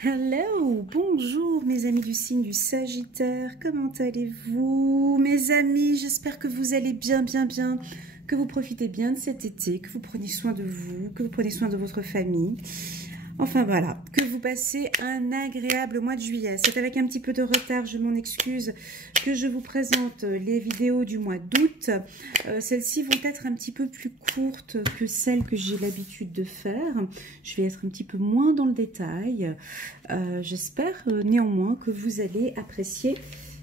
Hello, bonjour mes amis du signe du Sagittaire, comment allez-vous mes amis? J'espère que vous allez bien, que vous profitez bien de cet été, que vous prenez soin de vous, que vous prenez soin de votre famille. Enfin voilà, que vous passez un agréable mois de juillet. C'est avec un petit peu de retard, je m'en excuse, que je vous présente les vidéos du mois d'août. Celles-ci vont être un petit peu plus courtes que celles que j'ai l'habitude de faire. Je vais être un petit peu moins dans le détail. J'espère néanmoins que vous allez apprécier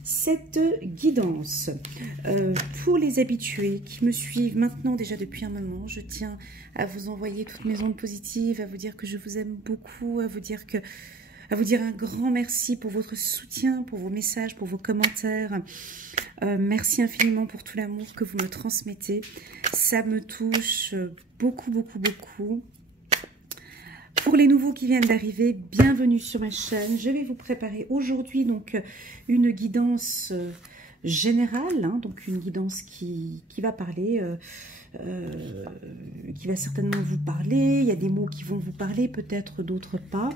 cette guidance. Pour les habitués qui me suivent maintenant déjà depuis un moment, je tiens à vous envoyer toutes mes ondes positives, à vous dire que je vous aime beaucoup, à vous dire un grand merci pour votre soutien, pour vos messages, pour vos commentaires. Merci infiniment pour tout l'amour que vous me transmettez. Ça me touche beaucoup. Pour les nouveaux qui viennent d'arriver, bienvenue sur ma chaîne. Je vais vous préparer aujourd'hui donc une guidance générale, hein, donc une guidance qui va parler, qui va certainement vous parler. Il y a des mots qui vont vous parler, peut-être d'autres pas.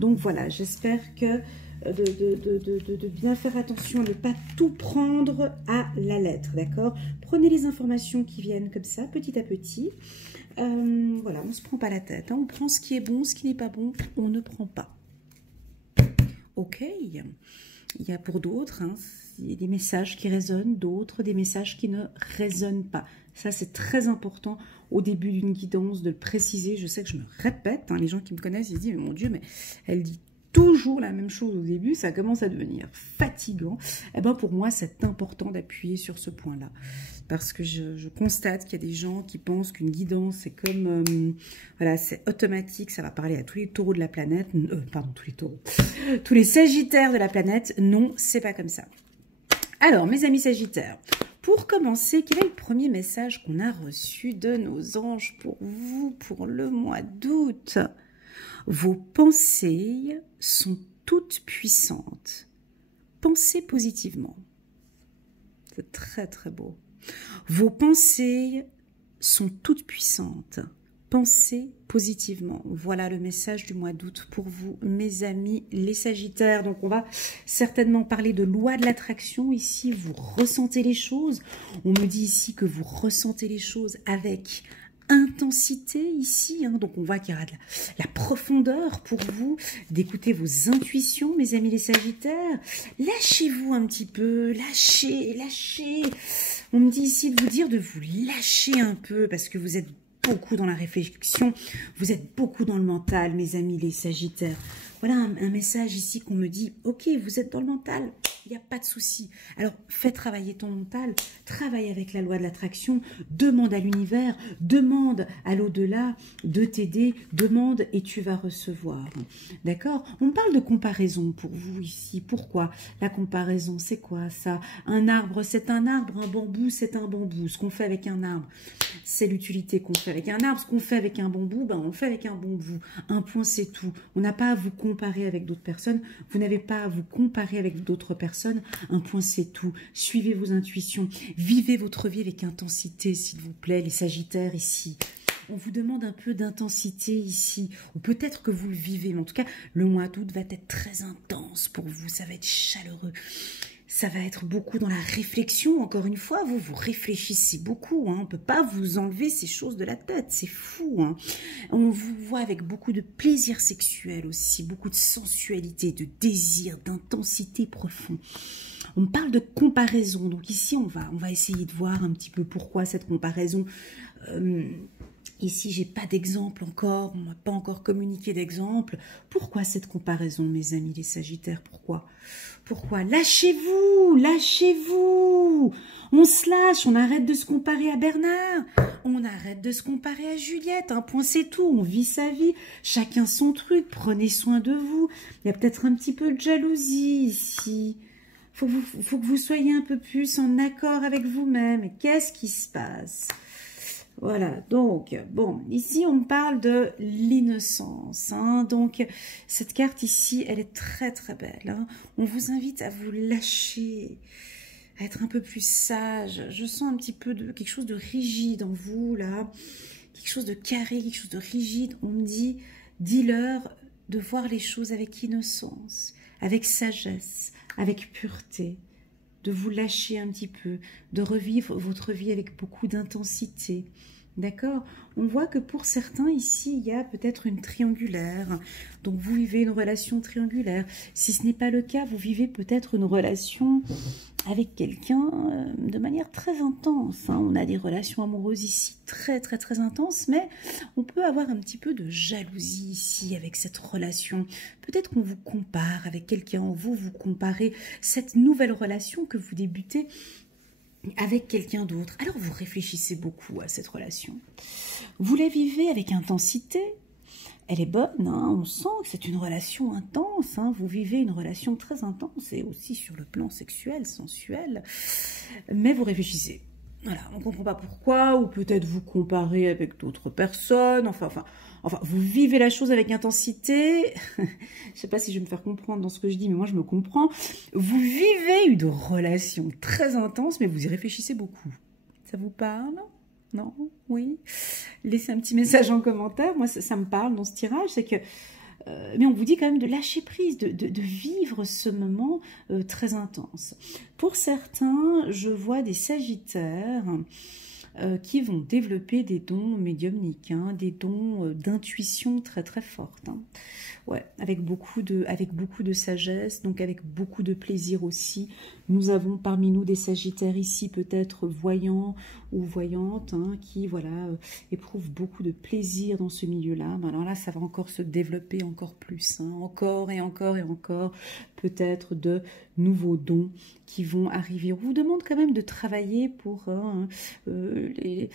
Donc voilà, j'espère que de bien faire attention, de ne pas tout prendre à la lettre, d'accord? Prenez les informations qui viennent comme ça, petit à petit. Voilà, on ne se prend pas la tête, hein. On prend ce qui est bon, ce qui n'est pas bon, on ne prend pas. Ok, il y a pour d'autres, hein, il y a des messages qui résonnent, d'autres des messages qui ne résonnent pas. Ça, c'est très important au début d'une guidance de le préciser. Je sais que je me répète, hein, les gens qui me connaissent, ils se disent, mais mon Dieu, mais elle dit toujours la même chose au début, ça commence à devenir fatigant. Eh ben pour moi, c'est important d'appuyer sur ce point-là. Parce que je constate qu'il y a des gens qui pensent qu'une guidance, c'est comme, voilà, c'est automatique, ça va parler à tous les taureaux de la planète, pardon, tous les taureaux, tous les sagittaires de la planète. Non, c'est pas comme ça. Alors, mes amis sagittaires, pour commencer, quel est le premier message qu'on a reçu de nos anges pour vous, pour le mois d'août? Vos pensées sont toutes puissantes. Pensez positivement. C'est très beau. Vos pensées sont toutes puissantes. Pensez positivement. Voilà le message du mois d'août pour vous, mes amis les Sagittaires. Donc, on va certainement parler de loi de l'attraction. Ici, vous ressentez les choses. On me dit ici que vous ressentez les choses avec intensité ici, hein. Donc on voit qu'il y aura de la profondeur pour vous, d'écouter vos intuitions, mes amis les Sagittaires. Lâchez-vous un petit peu, lâchez. On me dit ici de vous dire de vous lâcher un peu, parce que vous êtes beaucoup dans la réflexion, vous êtes beaucoup dans le mental, mes amis les Sagittaires. Voilà un message ici qu'on me dit, ok, vous êtes dans le mental, il n'y a pas de souci. Alors, fais travailler ton mental, travaille avec la loi de l'attraction, demande à l'univers, demande à l'au-delà de t'aider, demande et tu vas recevoir. D'accord? On parle de comparaison pour vous ici. Pourquoi? La comparaison, c'est quoi ça? Un arbre, c'est un arbre, un bambou, c'est un bambou. Ce qu'on fait avec un arbre, c'est l'utilité qu'on fait avec un arbre. Ce qu'on fait avec un bambou, ben, on le fait avec un bambou. Un point, c'est tout. On n'a pas à vous comparer avec d'autres personnes. Vous n'avez pas à vous comparer avec d'autres personnes. Un point, c'est tout. Suivez vos intuitions. Vivez votre vie avec intensité, s'il vous plaît, les Sagittaires ici. On vous demande un peu d'intensité ici. Ou peut-être que vous le vivez. Mais en tout cas, le mois d'août va être très intense pour vous. Ça va être chaleureux. Ça va être beaucoup dans la réflexion. Encore une fois, vous réfléchissez beaucoup, hein. On ne peut pas vous enlever ces choses de la tête. C'est fou, hein. On vous voit avec beaucoup de plaisir sexuel aussi, beaucoup de sensualité, de désir, d'intensité profonde. On parle de comparaison. Donc ici, on va essayer de voir un petit peu pourquoi cette comparaison. Ici, j'ai pas d'exemple encore, on m'a pas encore communiqué d'exemple. Pourquoi cette comparaison, mes amis les Sagittaires? Pourquoi? Lâchez-vous, lâchez-vous. On se lâche, on arrête de se comparer à Bernard, on arrête de se comparer à Juliette. Un point, c'est tout, on vit sa vie, chacun son truc, prenez soin de vous. Il y a peut-être un petit peu de jalousie ici. Faut que vous soyez un peu plus en accord avec vous-même. Qu'est-ce qui se passe? Voilà, donc, bon, ici, on parle de l'innocence, hein. Donc, cette carte ici, elle est très belle, hein. On vous invite à vous lâcher, à être un peu plus sage. Je sens un petit peu de quelque chose de rigide en vous, là. Quelque chose de carré, quelque chose de rigide. On me dit, dis-leur de voir les choses avec innocence, avec sagesse, avec pureté, de vous lâcher un petit peu, de revivre votre vie avec beaucoup d'intensité. D'accord? On voit que pour certains, ici, il y a peut-être une triangulaire. Donc, vous vivez une relation triangulaire. Si ce n'est pas le cas, vous vivez peut-être une relation avec quelqu'un de manière très intense. On a des relations amoureuses ici très, très, très intenses, mais on peut avoir un petit peu de jalousie ici avec cette relation. Peut-être qu'on vous compare avec quelqu'un, vous comparez cette nouvelle relation que vous débutez avec quelqu'un d'autre. Alors vous réfléchissez beaucoup à cette relation. Vous la vivez avec intensité. Elle est bonne, on sent que c'est une relation intense. Vous vivez une relation très intense et aussi sur le plan sexuel, sensuel. Mais vous réfléchissez. Voilà, on ne comprend pas pourquoi, ou peut-être vous comparez avec d'autres personnes. Enfin, vous vivez la chose avec intensité. Je ne sais pas si je vais me faire comprendre dans ce que je dis, mais moi je me comprends. Vous vivez une relation très intense, mais vous y réfléchissez beaucoup. Ça vous parle ? Non? Oui? Laissez un petit message en commentaire. Moi, ça me parle dans ce tirage. C'est que... mais on vous dit quand même de lâcher prise, de vivre ce moment très intense. Pour certains, je vois des sagittaires qui vont développer des dons médiumniques, des dons d'intuition très très fortes. Ouais, avec beaucoup de sagesse, donc avec beaucoup de plaisir aussi. Nous avons parmi nous des sagittaires ici, peut-être voyants ou voyantes, qui voilà éprouvent beaucoup de plaisir dans ce milieu-là. Alors là, ça va encore se développer encore plus, encore et encore et encore, peut-être de nouveaux dons qui vont arriver. On vous demande quand même de travailler pour... il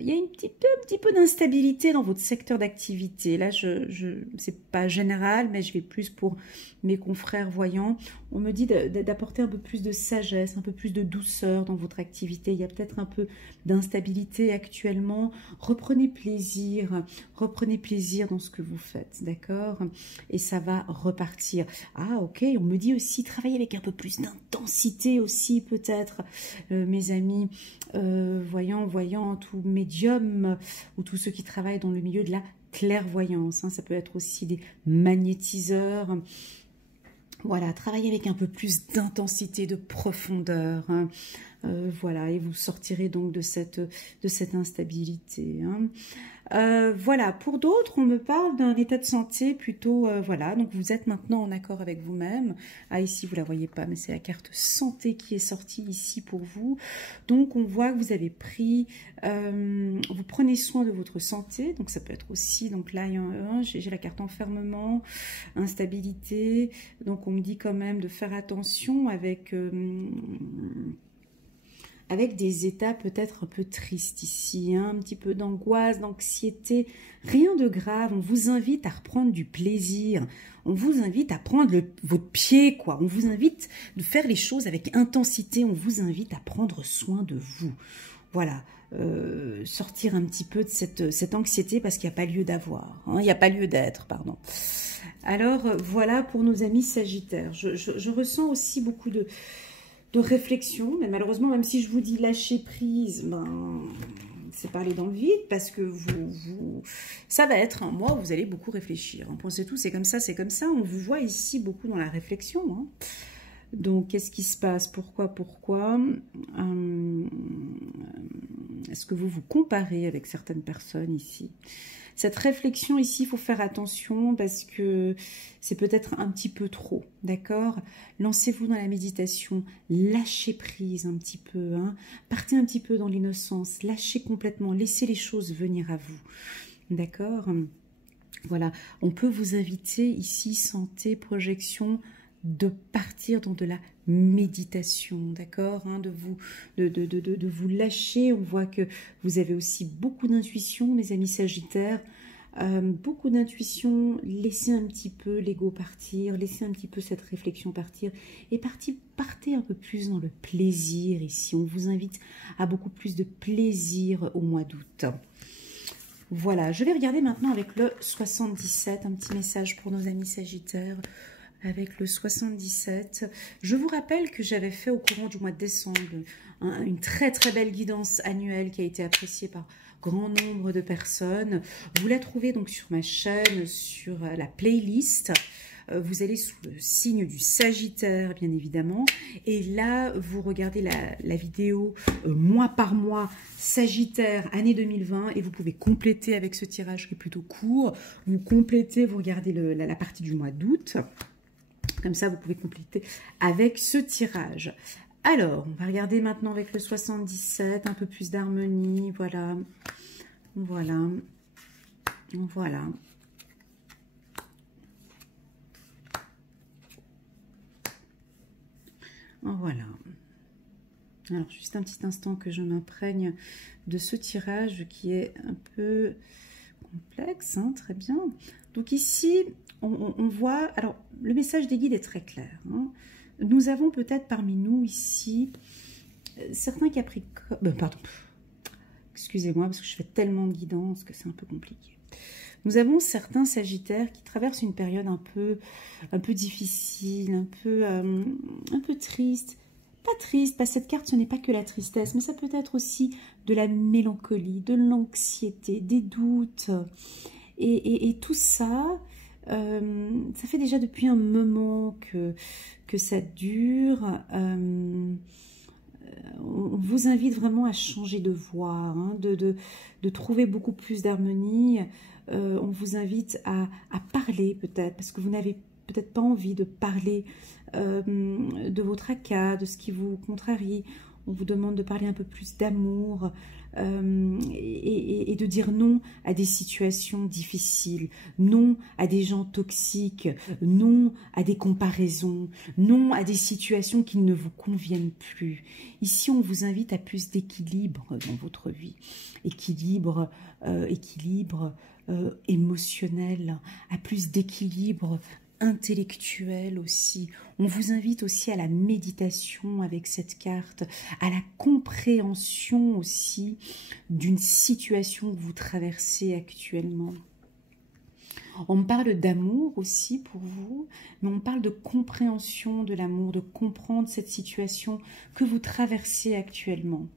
y a un petit peu d'instabilité dans votre secteur d'activité. Là, c'est pas général, mais je vais plus pour mes confrères voyants. On me dit d'apporter un peu plus de sagesse, un peu plus de douceur dans votre activité. Il y a peut-être un peu d'instabilité actuellement. Reprenez plaisir dans ce que vous faites, d'accord? Et ça va repartir. Ah, ok, on me dit aussi travailler avec un peu plus d'intensité aussi, peut-être, mes amis voyants, voyantes ou médiums, ou tous ceux qui travaillent dans le milieu de la clairvoyance. Ça peut être aussi des magnétiseurs. Voilà, travaillez avec un peu plus d'intensité, de profondeur. Voilà, et vous sortirez donc de cette instabilité. Voilà, pour d'autres, on me parle d'un état de santé plutôt, voilà, donc vous êtes maintenant en accord avec vous-même. Ah, ici, vous la voyez pas, mais c'est la carte santé qui est sortie ici pour vous. Donc, on voit que vous avez pris, vous prenez soin de votre santé, donc ça peut être aussi, donc là, j'ai la carte enfermement, instabilité, donc on me dit quand même de faire attention avec des états peut-être un peu tristes ici, un petit peu d'angoisse, d'anxiété, rien de grave. On vous invite à reprendre du plaisir, on vous invite à prendre votre pied, quoi. On vous invite de faire les choses avec intensité, on vous invite à prendre soin de vous. Voilà, sortir un petit peu de cette anxiété parce qu'il n'y a pas lieu d'avoir, il n'y a pas lieu d'être, pardon. Alors, voilà pour nos amis sagittaires. Je ressens aussi beaucoup de réflexion, mais malheureusement, même si je vous dis lâcher prise, c'est parler dans le vide, parce que ça va être un mois où vous allez beaucoup réfléchir. Pensez tout, c'est comme ça, on vous voit ici beaucoup dans la réflexion. Donc, qu'est-ce qui se passe? Pourquoi est-ce que vous vous comparez avec certaines personnes ici? Cette réflexion ici, il faut faire attention parce que c'est peut-être un petit peu trop, d'accord? Lancez-vous dans la méditation, lâchez prise un petit peu, partez un petit peu dans l'innocence, lâchez complètement, laissez les choses venir à vous, d'accord? Voilà, on peut vous inviter ici, santé, projection, de partir dans de la méditation, d'accord, de vous lâcher. On voit que vous avez aussi beaucoup d'intuition, mes amis sagittaires, beaucoup d'intuition. Laissez un petit peu l'ego partir, laissez un petit peu cette réflexion partir et partez un peu plus dans le plaisir ici. On vous invite à beaucoup plus de plaisir au mois d'août. Voilà, je vais regarder maintenant avec le 77, un petit message pour nos amis sagittaires. Avec le 77, je vous rappelle que j'avais fait au courant du mois de décembre une très très belle guidance annuelle qui a été appréciée par grand nombre de personnes. Vous la trouvez donc sur ma chaîne, sur la playlist. Vous allez sous le signe du Sagittaire, bien évidemment. Et là, vous regardez la vidéo mois par mois, Sagittaire, année 2020. Et vous pouvez compléter avec ce tirage qui est plutôt court. Vous complétez, vous regardez la partie du mois d'août. Comme ça, vous pouvez compléter avec ce tirage. Alors, on va regarder maintenant avec le 77, un peu plus d'harmonie. Voilà, voilà, voilà. Voilà. Alors, juste un petit instant que je m'imprègne de ce tirage qui est un peu complexe, hein, très bien. Donc ici, on voit... Alors, le message des guides est très clair. Hein. Nous avons peut-être parmi nous ici certains Capricornes... pardon. Excusez-moi, parce que je fais tellement de guidance que c'est un peu compliqué. Nous avons certains Sagittaires qui traversent une période un peu difficile, un peu triste. Pas triste, pas cette carte, ce n'est pas que la tristesse, mais ça peut être aussi de la mélancolie, de l'anxiété, des doutes. Et tout ça, ça fait déjà depuis un moment que ça dure. On vous invite vraiment à changer de voie, hein, de trouver beaucoup plus d'harmonie. On vous invite à parler peut-être, parce que vous n'avez peut-être pas envie de parler de vos tracas, de ce qui vous contrarie. On vous demande de parler un peu plus d'amour et de dire non à des situations difficiles, non à des gens toxiques, non à des comparaisons, non à des situations qui ne vous conviennent plus. Ici, on vous invite à plus d'équilibre dans votre vie, équilibre émotionnel, à plus d'équilibre intellectuel aussi. On vous invite aussi à la méditation avec cette carte, à la compréhension aussi d'une situation que vous traversez actuellement. On me parle d'amour aussi pour vous, mais on parle de compréhension de l'amour, de comprendre cette situation que vous traversez actuellement.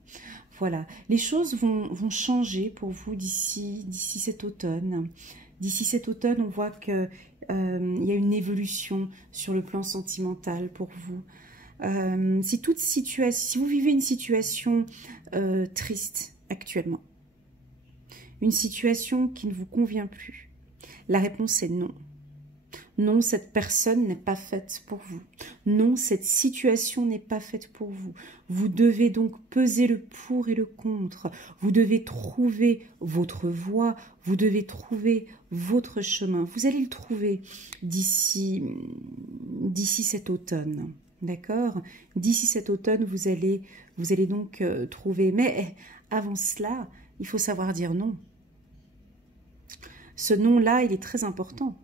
Voilà, les choses vont changer pour vous d'ici cet automne. D'ici cet automne, on voit qu'il y a une évolution sur le plan sentimental pour vous. Si vous vivez une situation triste actuellement, une situation qui ne vous convient plus, la réponse est non. Non, cette personne n'est pas faite pour vous. Non, cette situation n'est pas faite pour vous. Vous devez donc peser le pour et le contre. Vous devez trouver votre voie. Vous devez trouver votre chemin. Vous allez le trouver d'ici cet automne. D'accord? D'ici cet automne, vous allez donc trouver. Mais avant cela, il faut savoir dire non. Ce non-là, il est très important.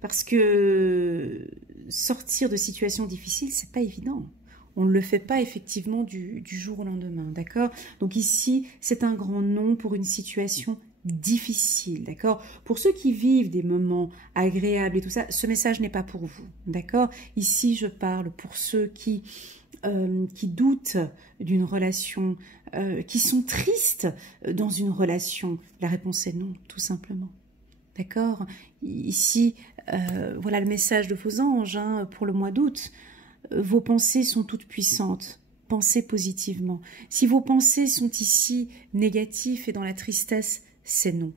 Parce que sortir de situations difficiles, c'est pas évident. On ne le fait pas effectivement du jour au lendemain, d'accord? Donc ici, c'est un grand non pour une situation difficile, d'accord? Pour ceux qui vivent des moments agréables et tout ça, ce message n'est pas pour vous, d'accord? Ici, je parle pour ceux qui doutent d'une relation, qui sont tristes dans une relation. La réponse est non, tout simplement. D'accord? Ici, voilà le message de vos anges hein, pour le mois d'août. Vos pensées sont toutes puissantes. Pensez positivement. Si vos pensées sont ici négatives et dans la tristesse, c'est non.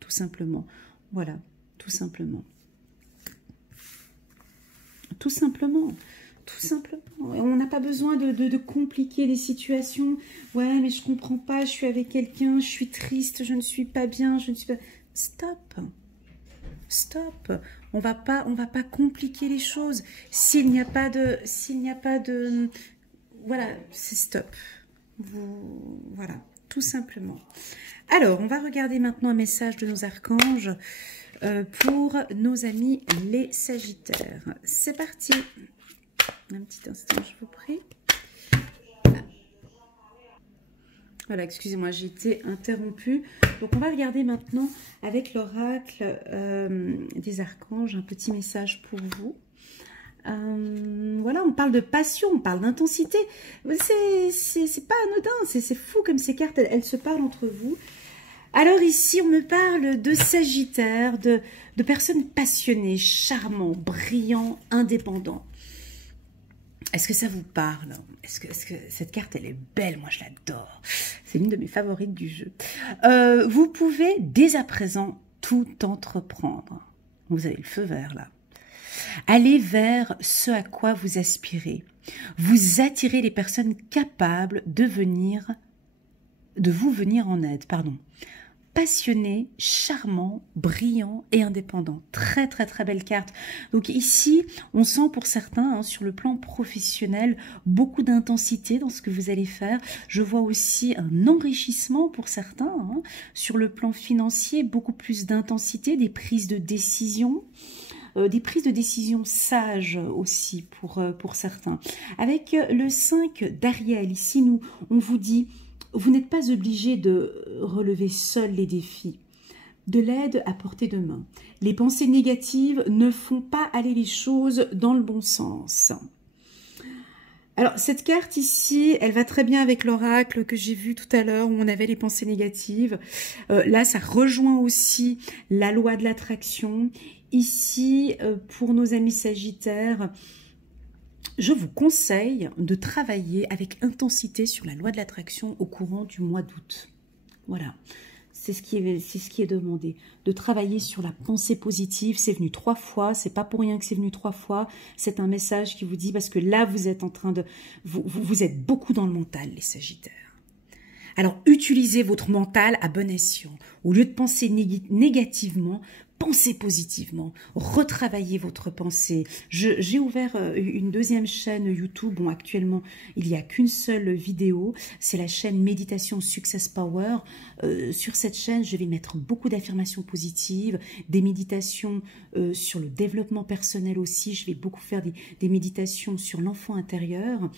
Tout simplement. Voilà, tout simplement. Tout simplement. Tout simplement. On n'a pas besoin de compliquer les situations. Ouais, mais je comprends pas, je suis avec quelqu'un, je suis triste, je ne suis pas bien, je ne suis pas... Stop. Stop. On va pas compliquer les choses. S'il n'y a pas de, voilà, c'est stop. Voilà, tout simplement. Alors, on va regarder maintenant un message de nos archanges pour nos amis les Sagittaires. C'est parti. Un petit instant, je vous prie. Voilà, excusez-moi, j'ai été interrompue. Donc, on va regarder maintenant avec l'oracle des archanges un petit message pour vous. Voilà, on parle de passion, on parle d'intensité. C'est pas anodin, c'est fou comme ces cartes, elles se parlent entre vous. Alors ici, on me parle de Sagittaire, de personnes passionnées, charmants, brillants, indépendants. Est-ce que ça vous parle? Est-ce que cette carte, elle est belle? Moi, je l'adore. C'est l'une de mes favorites du jeu. Vous pouvez, dès à présent, tout entreprendre. Vous avez le feu vert, là. Allez vers ce à quoi vous aspirez. Vous attirez les personnes capables de vous venir en aide. Passionné, charmant, brillant et indépendant. Très, très, très belle carte. Donc ici, on sent pour certains, hein, sur le plan professionnel, beaucoup d'intensité dans ce que vous allez faire. Je vois aussi un enrichissement pour certains. Hein, sur le plan financier, beaucoup plus d'intensité, des prises de décision. Des prises de décision sages aussi pour certains. Avec le 5 d'Ariel, ici, on vous dit... Vous n'êtes pas obligé de relever seul les défis. De l'aide à portée de main. Les pensées négatives ne font pas aller les choses dans le bon sens. Alors, cette carte ici, elle va très bien avec l'oracle que j'ai vu tout à l'heure où on avait les pensées négatives. Là, ça rejoint aussi la loi de l'attraction. Ici, pour nos amis sagittaires, je vous conseille de travailler avec intensité sur la loi de l'attraction au courant du mois d'août. Voilà, c'est ce qui est demandé. De travailler sur la pensée positive. C'est venu 3 fois, c'est pas pour rien que c'est venu 3 fois. C'est un message qui vous dit, parce que là, vous êtes en train de... Vous êtes beaucoup dans le mental, les sagittaires. Alors, utilisez votre mental à bon escient. Au lieu de penser négativement, pensez positivement, retravaillez votre pensée. J'ai ouvert une deuxième chaîne YouTube. Bon, actuellement, il n'y a qu'une seule vidéo. C'est la chaîne Méditation Success Power. Sur cette chaîne, je vais mettre beaucoup d'affirmations positives, des méditations sur le développement personnel aussi. Je vais beaucoup faire des méditations sur l'enfant intérieur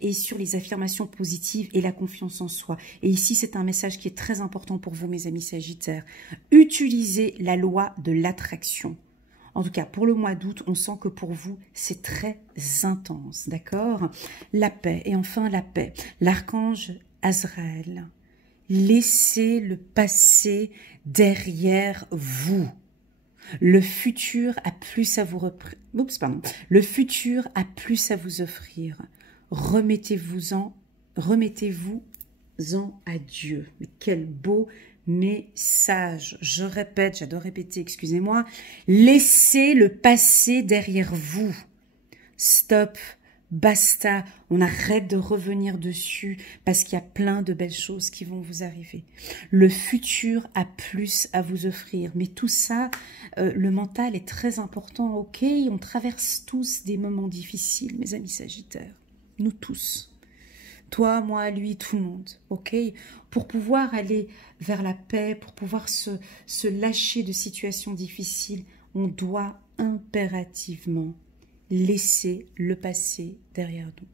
et sur les affirmations positives et la confiance en soi. Et ici, c'est un message qui est très important pour vous, mes amis sagittaires. Utilisez la loi de l'attraction. En tout cas, pour le mois d'août, on sent que pour vous, c'est très intense, d'accord? La paix, et enfin la paix. L'archange Azraël, laissez le passé derrière vous. Le futur a plus à vous Le futur a plus à vous offrir. Remettez-vous-en à Dieu. Mais quel beau message. Je répète, j'adore répéter, excusez-moi. Laissez le passé derrière vous. Stop, basta. On arrête de revenir dessus parce qu'il y a plein de belles choses qui vont vous arriver. Le futur a plus à vous offrir. Mais tout ça, le mental est très important. Ok, on traverse tous des moments difficiles, mes amis sagittaires. Nous tous. Toi, moi, lui, tout le monde, ok? Pour pouvoir aller vers la paix, pour pouvoir se lâcher de situations difficiles, on doit impérativement laisser le passé derrière nous.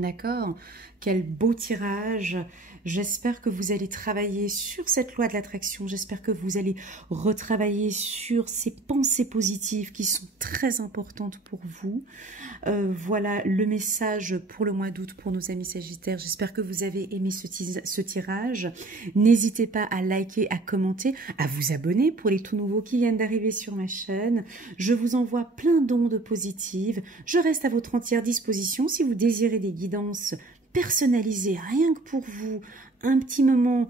D'accord? Quel beau tirage. J'espère que vous allez travailler sur cette loi de l'attraction. J'espère que vous allez retravailler sur ces pensées positives qui sont très importantes pour vous. Voilà le message pour le mois d'août pour nos amis sagittaires. J'espère que vous avez aimé ce tirage. N'hésitez pas à liker, à commenter, à vous abonner pour les tout nouveaux qui viennent d'arriver sur ma chaîne. Je vous envoie plein d'ondes positives. Je reste à votre entière disposition si vous désirez des guidances personnalisées rien que pour vous, un petit moment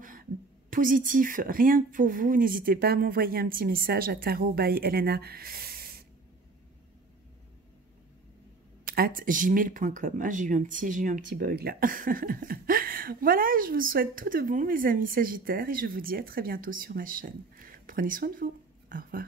positif rien que pour vous. N'hésitez pas à m'envoyer un petit message à tarot@gmail.com. J'ai eu un petit bug là. Voilà, je vous souhaite tout de bon, mes amis sagittaires, et je vous dis à très bientôt sur ma chaîne. Prenez soin de vous. Au revoir.